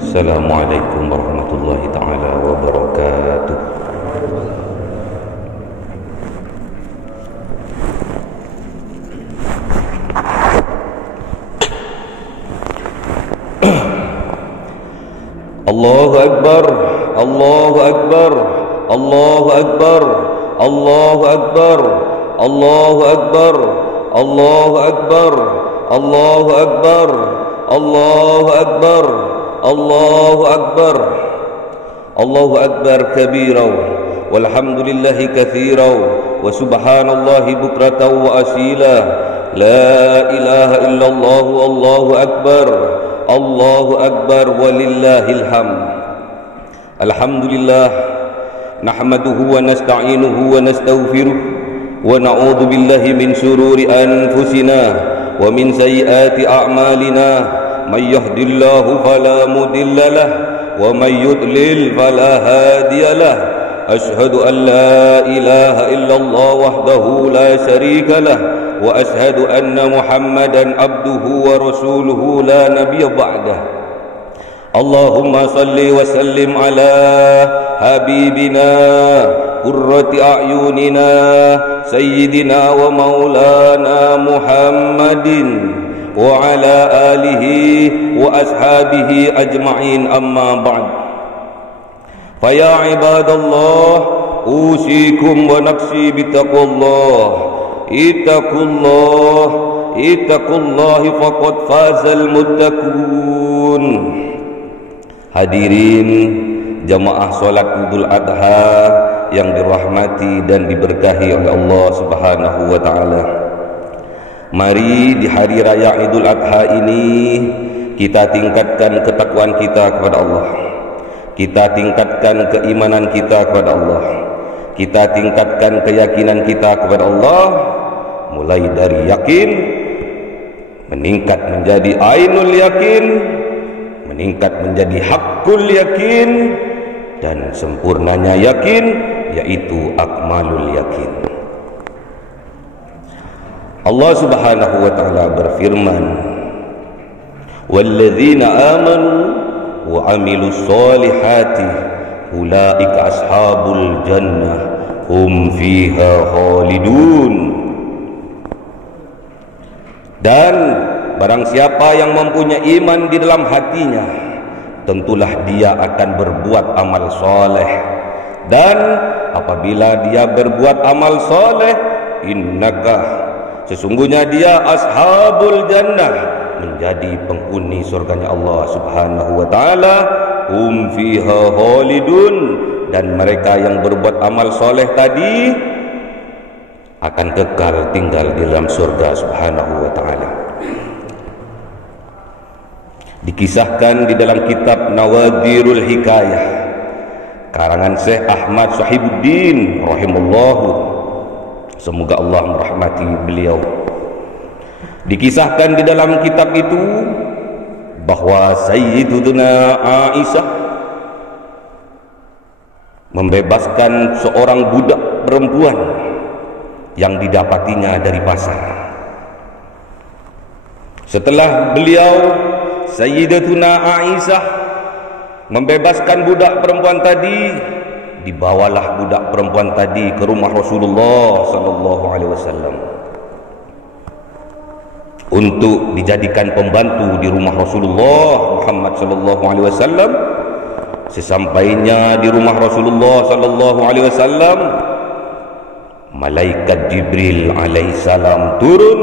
Assalamualaikum warahmatullahi ta'ala wabarakatuh. Allahu Akbar, Allahu Akbar, Allahu Akbar, Allahu Akbar, Allahu Akbar, Allahu Akbar, Allahu Akbar, Allahu Akbar, Allahu Akbar, Allahu Akbar kabira walhamdulillahi katsira wa subhanallahi bukratan wa asila. La ilaha illallah wallahu akbar, Allahu akbar walillahil hamd. Alhamdulillah nahmaduhu wa nasta'inuhu wa nastaghfiruh wa na'udzu billahi min shururi anfusina wa min sayyiati a'malina. من يهد الله فلا مضل له ومن يضلل فلا هادي له. أشهد أن لا إله إلا الله وحده لا شريك له وأشهد أن محمدا عبده ورسوله لا نبي بعده. اللهم صل وسلم على حبيبنا قرة أعيننا سيدنا ومولانا محمد وعلى آله وأصحابه أجمعين. أما بعد فيا عباد الله أوصيكم ونفسي بتقوى الله. اتقوا الله اتقوا الله فقد فاز المتقون. Hadirin jamaah salat Idul Adha yang dirahmati dan diberkahi oleh Allah Subhanahu wa taala. Mari di hari raya Idul Adha ini kita tingkatkan ketakwaan kita kepada Allah. Kita tingkatkan keimanan kita kepada Allah. Kita tingkatkan keyakinan kita kepada Allah. Mulai dari yakin meningkat menjadi ainul yakin, meningkat menjadi hakul yakin, dan sempurnanya yakin yaitu akmalul yakin. Allah Subhanahu wa taala berfirman, "Walladzina amanu wa 'amilus solihati ulaika ashabul jannah hum fiha khalidun." Dan barang siapa yang mempunyai iman di dalam hatinya, tentulah dia akan berbuat amal soleh. Dan apabila dia berbuat amal soleh, innaka, sesungguhnya dia ashabul jannah, menjadi penghuni surganya Allah Subhanahu wa taala. Hum fiha khalidun, dan mereka yang berbuat amal soleh tadi akan kekal tinggal di dalam surga Subhanahu wa taala. Dikisahkan di dalam kitab Nawadirul Hikayah karangan Syekh Ahmad Sahibuddin rahimallahu, semoga Allah merahmati beliau. Dikisahkan di dalam kitab itu bahwa Sayyidatuna Aisyah membebaskan seorang budak perempuan yang didapatinya dari pasar. Setelah beliau Sayyidatuna Aisyah membebaskan budak perempuan tadi, dibawalah budak perempuan tadi ke rumah Rasulullah sallallahu alaihi wasallam untuk dijadikan pembantu di rumah Rasulullah Muhammad sallallahu alaihi wasallam. Sesampainya di rumah Rasulullah sallallahu alaihi wasallam, malaikat Jibril alaihissalam turun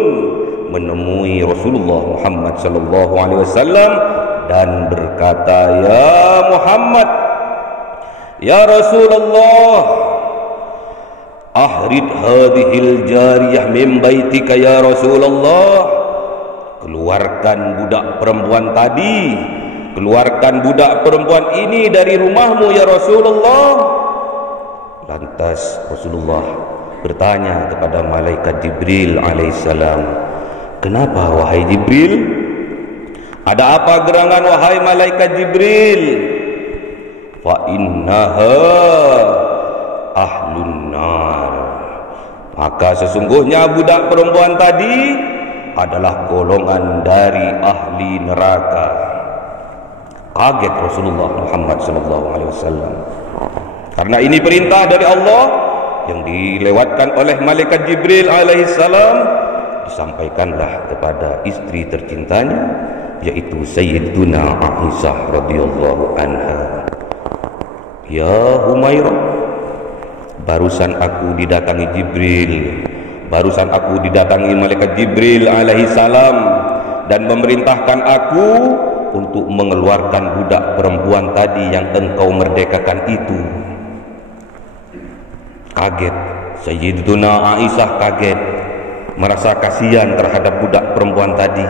menemui Rasulullah Muhammad sallallahu alaihi wasallam dan berkata, "Ya Muhammad, ya Rasulullah, ahrid hadhil jariyah min baitika ya Rasulullah." Keluarkan budak perempuan tadi, keluarkan budak perempuan ini dari rumahmu ya Rasulullah. Lantas Rasulullah bertanya kepada malaikat Jibril alaihissalam, kenapa wahai Jibril? Ada apa gerangan wahai malaikat Jibril? Fa innaha ahlun nar. Maka sesungguhnya budak perempuan tadi adalah golongan dari ahli neraka. Kaget Rasulullah Muhammad SAW. Karena ini perintah dari Allah yang dilewatkan oleh malaikat Jibril alaihissalam, disampaikanlah kepada istri tercintanya, yaitu Sayyiduna Aisyah radhiyallahu anha. Ya Humairah, barusan aku didatangi Jibril, barusan aku didatangi malaikat Jibril alaihissalam dan memerintahkan aku untuk mengeluarkan budak perempuan tadi yang engkau merdekakan itu. Kaget Sayyiduna Aisyah, kaget, merasa kasihan terhadap budak perempuan tadi.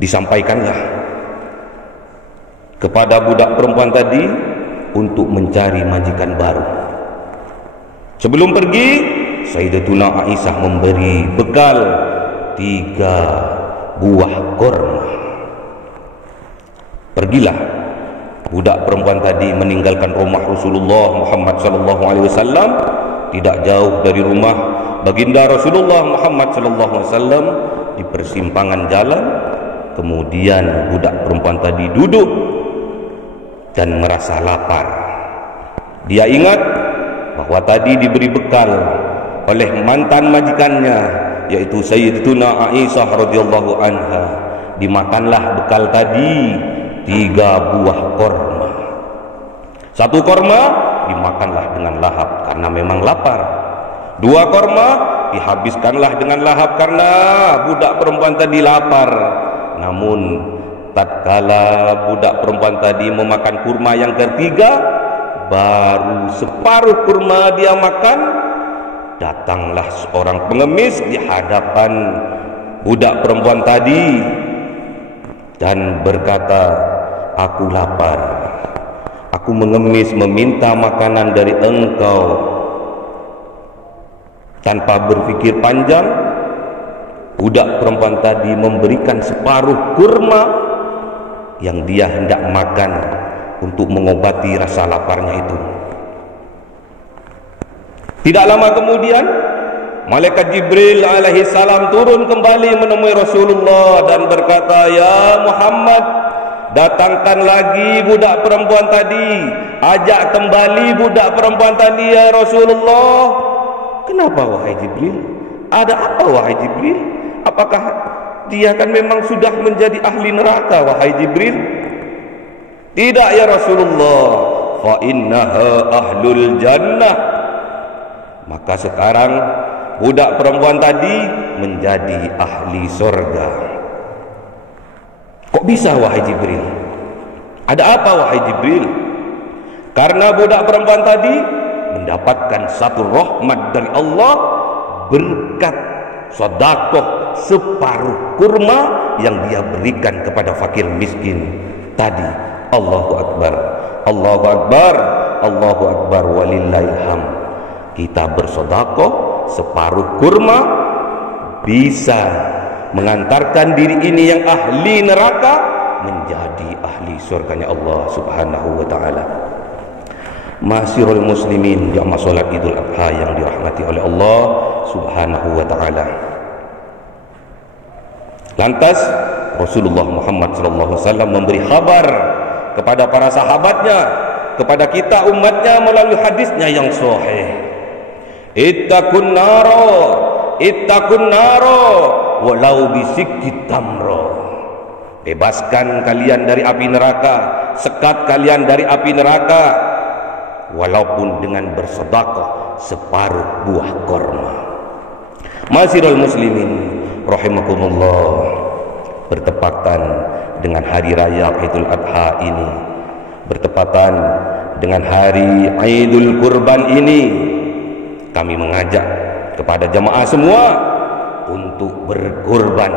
Disampaikanlah kepada budak perempuan tadi untuk mencari majikan baru. Sebelum pergi, Sayyidatuna Aisyah memberi bekal 3 buah kurma. Pergilah budak perempuan tadi meninggalkan rumah Rasulullah Muhammad SAW, tidak jauh dari rumah baginda Rasulullah Muhammad SAW, di persimpangan jalan. Kemudian budak perempuan tadi duduk dan merasa lapar. Dia ingat bahwa tadi diberi bekal oleh mantan majikannya, yaitu Sayyidatuna Aisyah radhiyallahu anha. Dimakanlah bekal tadi 3 buah korma. 1 korma dimakanlah dengan lahap karena memang lapar. 2 korma dihabiskanlah dengan lahap karena budak perempuan tadi lapar. Namun tatkala budak perempuan tadi memakan kurma yang ketiga, baru separuh kurma dia makan, datanglah seorang pengemis di hadapan budak perempuan tadi dan berkata, aku lapar, aku mengemis meminta makanan dari engkau. Tanpa berpikir panjang, budak perempuan tadi memberikan separuh kurma yang dia hendak makan untuk mengobati rasa laparnya itu. Tidak lama kemudian, malaikat Jibril alaihissalam turun kembali menemui Rasulullah dan berkata, ya Muhammad, datangkan lagi budak perempuan tadi, ajak kembali budak perempuan tadi ya Rasulullah. Kenapa wahai Jibril? Ada apa wahai Jibril? Apakah dia kan memang sudah menjadi ahli neraka wahai Jibril? Tidak ya Rasulullah, fa innaha ahlul jannah. Maka sekarang budak perempuan tadi menjadi ahli surga. Kok bisa wahai Jibril? Ada apa wahai Jibril? Karena budak perempuan tadi mendapatkan satu rahmat dari Allah berkat sedekah separuh kurma yang dia berikan kepada fakir miskin tadi. Allahu Akbar, Allahu Akbar, Allahu Akbar, walillahil hamd. Kita bersedekah separuh kurma bisa mengantarkan diri ini yang ahli neraka menjadi ahli surganya Allah Subhanahu wa taala. Ma'asyiral muslimin, jamaah salat Idul Adha yang dirahmati oleh Allah Subhanahu wa taala. Lantas Rasulullah Muhammad SAW memberi kabar kepada para sahabatnya, kepada kita umatnya melalui hadisnya yang sahih. Ittaqun naro walau bisikki tamro. Bebaskan kalian dari api neraka, sekat kalian dari api neraka, walaupun dengan bersedekah separuh buah korma. Ma'asyiral muslimin rahimakumullah, bertepatan dengan hari raya Idul Adha ini, bertepatan dengan hari Idul Kurban ini, kami mengajak kepada jamaah semua untuk berkurban,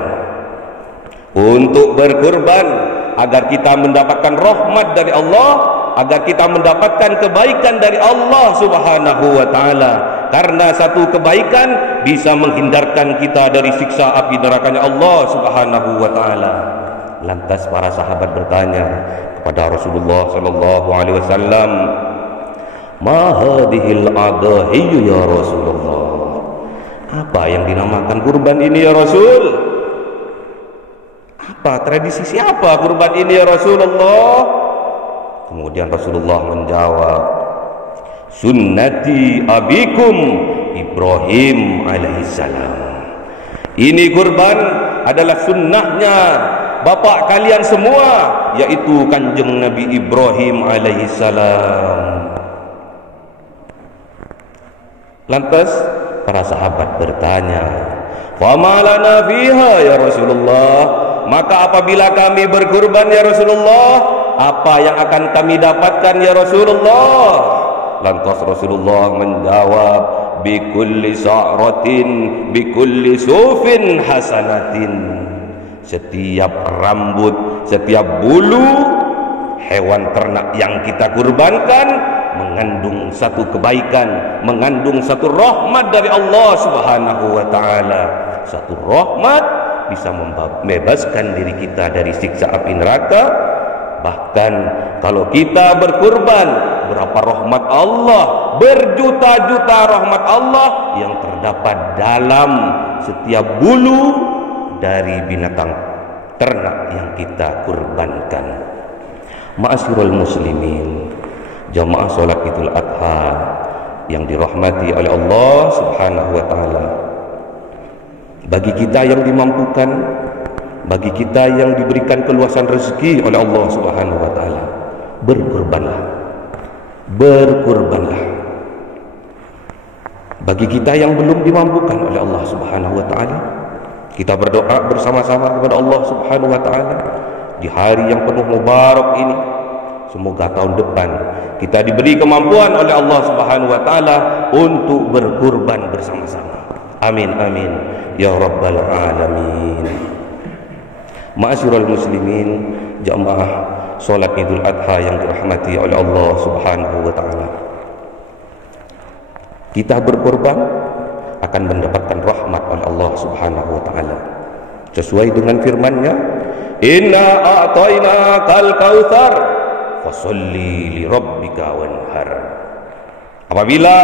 agar kita mendapatkan rahmat dari Allah agar kita mendapatkan kebaikan dari Allah Subhanahu wa taala. Karena satu kebaikan bisa menghindarkan kita dari siksa api nerakanya Allah Subhanahu wa taala. Lantas para sahabat bertanya kepada Rasulullah sallallahu alaihi wasallam, "Ma hadhil adahi ya Rasulullah?" Apa yang dinamakan kurban ini ya Rasul? Apa tradisi siapa kurban ini ya Rasulullah? Kemudian Rasulullah menjawab, "Sunnati abikum Ibrahim alaihissalam." Ini kurban adalah sunnahnya bapak kalian semua, yaitu kanjeng Nabi Ibrahim alaihissalam. Lantas para sahabat bertanya, "Fama lana fiha ya Rasulullah?" Maka apabila kami berkurban ya Rasulullah, apa yang akan kami dapatkan ya Rasulullah? Lantas Rasulullah menjawab, "Bikulli sa'ratin, bikulli sufin hasanatin." Setiap rambut, setiap bulu hewan ternak yang kita kurbankan mengandung satu kebaikan, mengandung satu rahmat dari Allah Subhanahu wa taala. Satu rahmat bisa membebaskan diri kita dari siksa api neraka. Bahkan kalau kita berkurban, berapa rahmat Allah, berjuta-juta rahmat Allah yang terdapat dalam setiap bulu dari binatang ternak yang kita kurbankan. Ma'asyiral muslimin, jamaah salat Idul Adha yang dirahmati oleh Allah Subhanahu wa taala. Bagi kita yang dimampukan, bagi kita yang diberikan keluasan rezeki oleh Allah Subhanahu wa taala, berkurbanlah. Berkurbanlah. Bagi kita yang belum dimampukan oleh Allah Subhanahu wa taala, kita berdoa bersama-sama kepada Allah Subhanahu wa taala di hari yang penuh mubarak ini. Semoga tahun depan kita diberi kemampuan oleh Allah Subhanahu wa taala untuk berkurban bersama-sama. Amin amin ya rabbal alamin. Ma'asyiral muslimin, jamaah salat Idul Adha yang dirahmati oleh Allah Subhanahu wa taala. Kita berkorban akan mendapatkan rahmat oleh Allah Subhanahu wa taala. Sesuai dengan firman-Nya, "Inna a'tainakal kautsar fasholli li rabbika wanhar." Apabila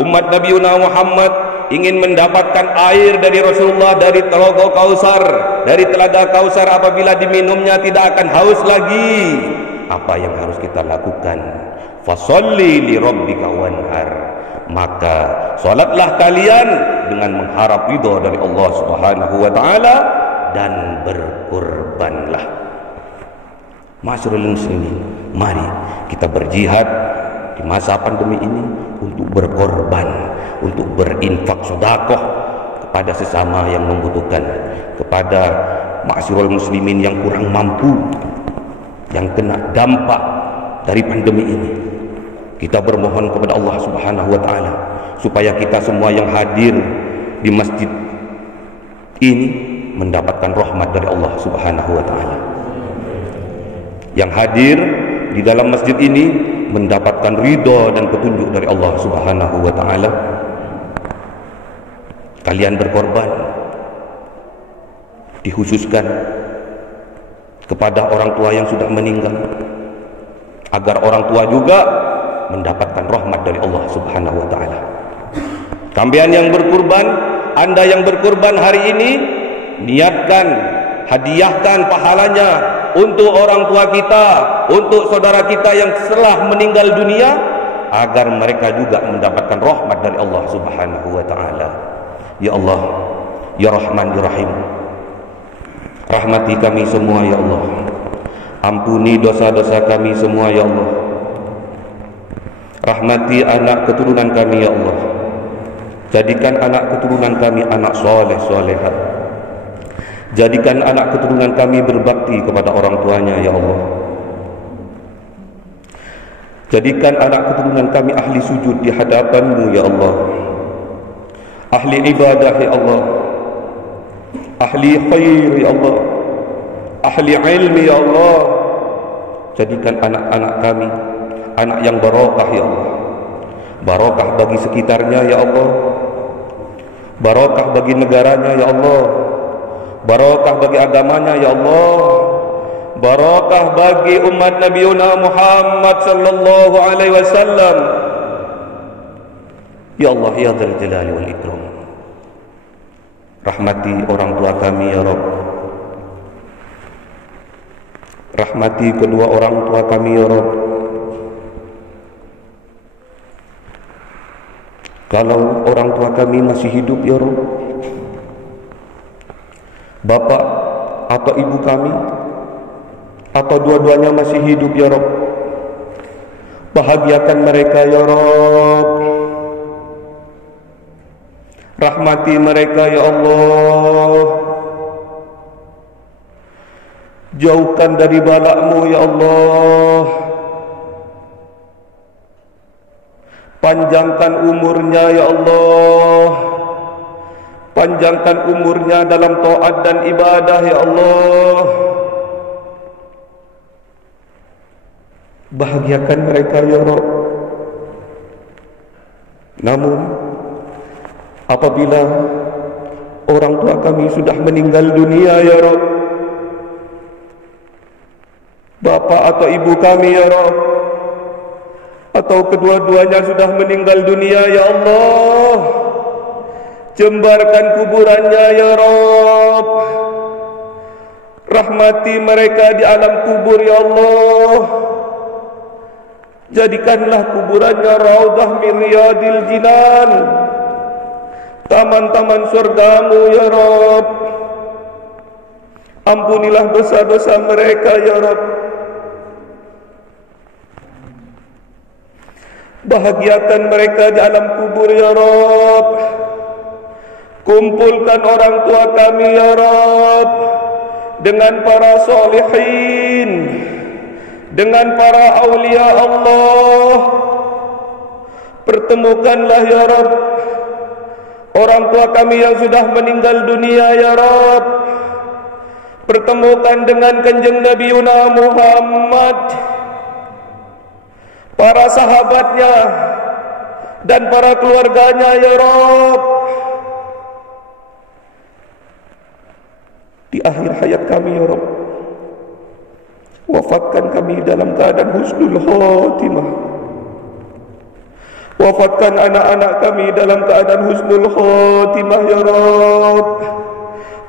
umat Nabi Muhammad ingin mendapatkan air dari Rasulullah dari telaga Kausar, dari telaga Kausar, apabila diminumnya tidak akan haus lagi, apa yang harus kita lakukan? Fasholli li rabbika wanhar. Maka salatlah kalian dengan mengharap ridha dari Allah Subhanahu wa taala dan berkurbanlah. Ma'asyiral muslimin, mari kita berjihad di masa pandemi ini untuk berkorban, untuk berinfak sedekah kepada sesama yang membutuhkan, kepada ma'asyiral muslimin yang kurang mampu, yang kena dampak dari pandemi ini. Kita bermohon kepada Allah Subhanahu wa taala supaya kita semua yang hadir di masjid ini mendapatkan rahmat dari Allah Subhanahu wa taala. Yang hadir di dalam masjid ini mendapatkan ridha dan petunjuk dari Allah Subhanahu wa taala. Kalian berkorban dikhususkan kepada orang tua yang sudah meninggal, agar orang tua juga mendapatkan rahmat dari Allah Subhanahu wa taala. Kalian yang berkurban, Anda yang berkurban hari ini, niatkan, hadiahkan pahalanya untuk orang tua kita, untuk saudara kita yang telah meninggal dunia, agar mereka juga mendapatkan rahmat dari Allah Subhanahu wa taala. Ya Allah, ya Rahman ya Rahim, rahmati kami semua ya Allah. Ampuni dosa-dosa kami semua ya Allah. Rahmati anak keturunan kami ya Allah. Jadikan anak keturunan kami anak soleh solehat. Jadikan anak keturunan kami berbakti kepada orang tuanya ya Allah. Jadikan anak keturunan kami ahli sujud di hadapan-Mu ya Allah, ahli ibadah ya Allah, ahli khair ya Allah, ahli ilmi ya Allah. Jadikan anak-anak kami anak yang barokah ya Allah. Barokah bagi sekitarnya ya Allah. Barokah bagi negaranya ya Allah. Barokah bagi agamanya ya Allah. Barokah bagi umat Nabiuna Muhammad sallallahu alaihi wasallam. Ya Allah ya Dzal Jalali wal Ikram. Rahmati orang tua kami ya Rabb. Rahmati kedua orang tua kami ya Rabb. Kalau orang tua kami masih hidup ya Rabb, bapak atau ibu kami atau dua-duanya masih hidup ya Rabb, bahagiakan mereka ya Rabb. Rahmati mereka ya Allah. Jauhkan dari balak-Mu ya Allah. Panjangkan umurnya ya Allah. Panjangkan umurnya dalam taat dan ibadah ya Allah. Bahagiakan mereka ya Rabb. Namun apabila orang tua kami sudah meninggal dunia ya Rabb, bapak atau ibu kami ya Rabb, atau kedua-duanya sudah meninggal dunia ya Allah, jembarkan kuburannya ya Rabb. Rahmati mereka di alam kubur ya Allah. Jadikanlah kuburannya raudhah min riyadil jinan, taman-taman surga-Mu ya Rabb. Ampunilah dosa-dosa mereka ya Rabb. Bahagiakan mereka di alam kubur ya Rabb. Kumpulkan orang tua kami ya Rabb dengan para solihin, dengan para awliya Allah. Pertemukanlah ya Rabb orang tua kami yang sudah meninggal dunia ya Rabb. Pertemukan dengan kanjeng Nabiuna Muhammad, para sahabatnya dan para keluarganya ya Rabb. Di akhir hayat kami ya Rabb, wafatkan kami dalam keadaan husnul khatimah. Wafatkan anak-anak kami dalam keadaan husnul khatimah ya Rabb.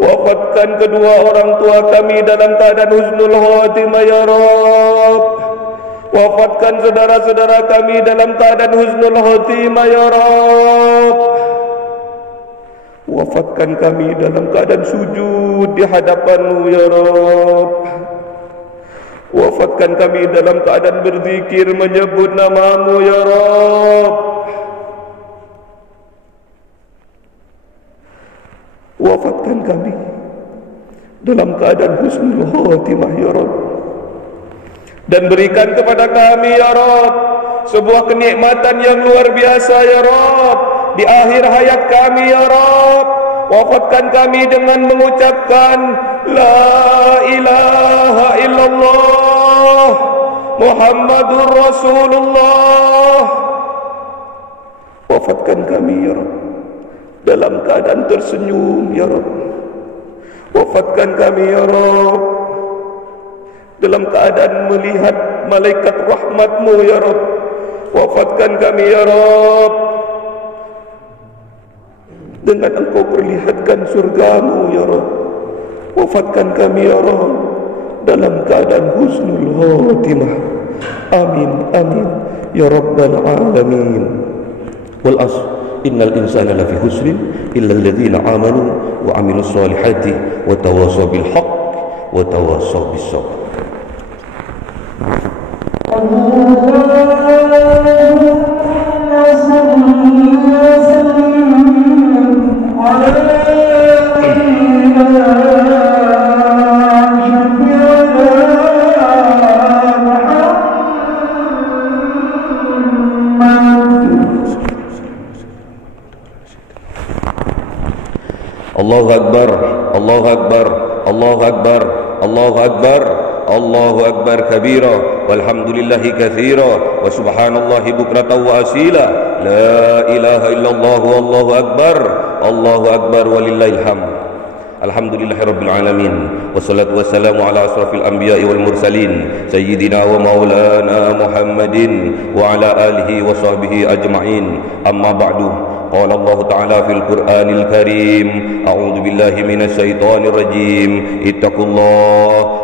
Wafatkan kedua orang tua kami dalam keadaan husnul khatimah ya Rabb. Wafatkan saudara-saudara kami dalam keadaan husnul khatimah ya Rabb. Wafatkan kami dalam keadaan sujud di hadapan-Mu ya Rabb. Wafatkan kami dalam keadaan berzikir menyebut nama-Mu ya Rabb. Wafatkan kami dalam keadaan husnul khatimah ya Rabb. Dan berikan kepada kami ya Rabb sebuah kenikmatan yang luar biasa ya Rabb di akhir hayat kami ya Rabb. Wafatkan kami dengan mengucapkan La ilaha illallah Muhammadur Rasulullah. Wafatkan kami ya Rabb dalam keadaan tersenyum ya Rabb. Wafatkan kami ya Rabb dalam keadaan melihat malaikat rahmat-Mu ya Rabb. Wafatkan kami ya Rabb dengan Engkau perlihatkan surga-Mu ya Rabb. Wafatkan kami ya Rabb dalam keadaan husnul khatimah. Amin amin ya rabbal alamin. Wal asr innal insana lafi khusrin illa alladhina amanu wa amilus solihati wa tawassaw bil haqq wa tawassaw bis sabr. Allahu Akbar, Allahu Akbar, Allahu Akbar, Allahu Akbar. الله أكبر كبيرا والحمد لله كثيرا وسبحان الله بكرة وأصيلا لا إله إلا الله والله أكبر ولله الحمد. Alhamdulillahirabbil alamin wassalatu wassalamu ala asrafil anbiya'i wal mursalin sayyidina wa maulana Muhammadin wa ala alihi wa sahbihi ajma'in. Amma ba'du. Qala Allah Ta'ala fil Qur'anil Karim, a'udzu billahi minasy syaithanir rajim.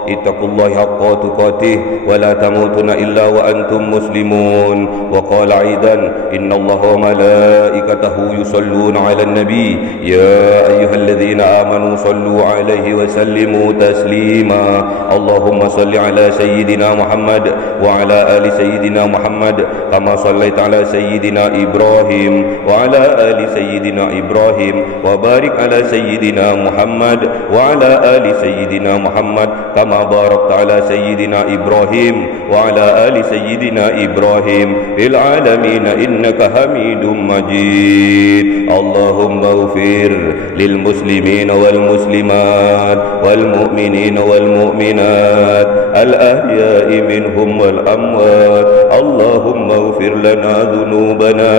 Ittaqullaha haqqa tuqatih wa la tamutunna illa wa antum muslimun. Wa qala aidan, innallaha wa malaikatahu yusholluna 'alan nabi ya ayyuhalladzina amanu sallu 'alaihi wa sallimu taslima. Allahumma salli 'ala sayyidina Muhammad wa 'ala ali sayyidina Muhammad kama shallaita 'ala sayyidina Ibrahim wa 'ala ali sayyidina Ibrahim wa barik 'ala sayyidina Muhammad wa 'ala ali sayyidina Muhammad kama barakta 'ala sayyidina Ibrahim wa 'ala ali sayyidina Ibrahim fil 'alamin innaka Hamidum Majid. Allahumma ighfir lil muslimin wal muslimat wal mu'minin wal mu'minat al ahya'i minhum wal amwat. Allahumma ighfir lana dhunubana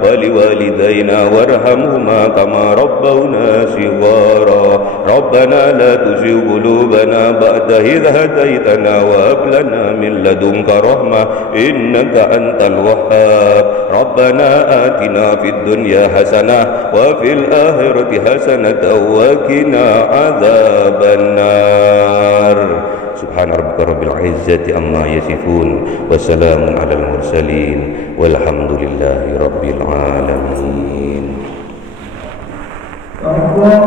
wa liwalidayna warhamhuma kama rabbawna shighara. Rabbana la tuzigh qulubana ba'da idh hadaytana wa hab lana min ladunka rahmah innaka antal wahhab. Rabbana atina fid dunya hasanah wa fil akhirati hasanatan wa qina adzaban nar. Subhana rabbika rabbil izzati amma yasifun wa salamun alal mursalin walhamdulillahi rabbil alamin. Allah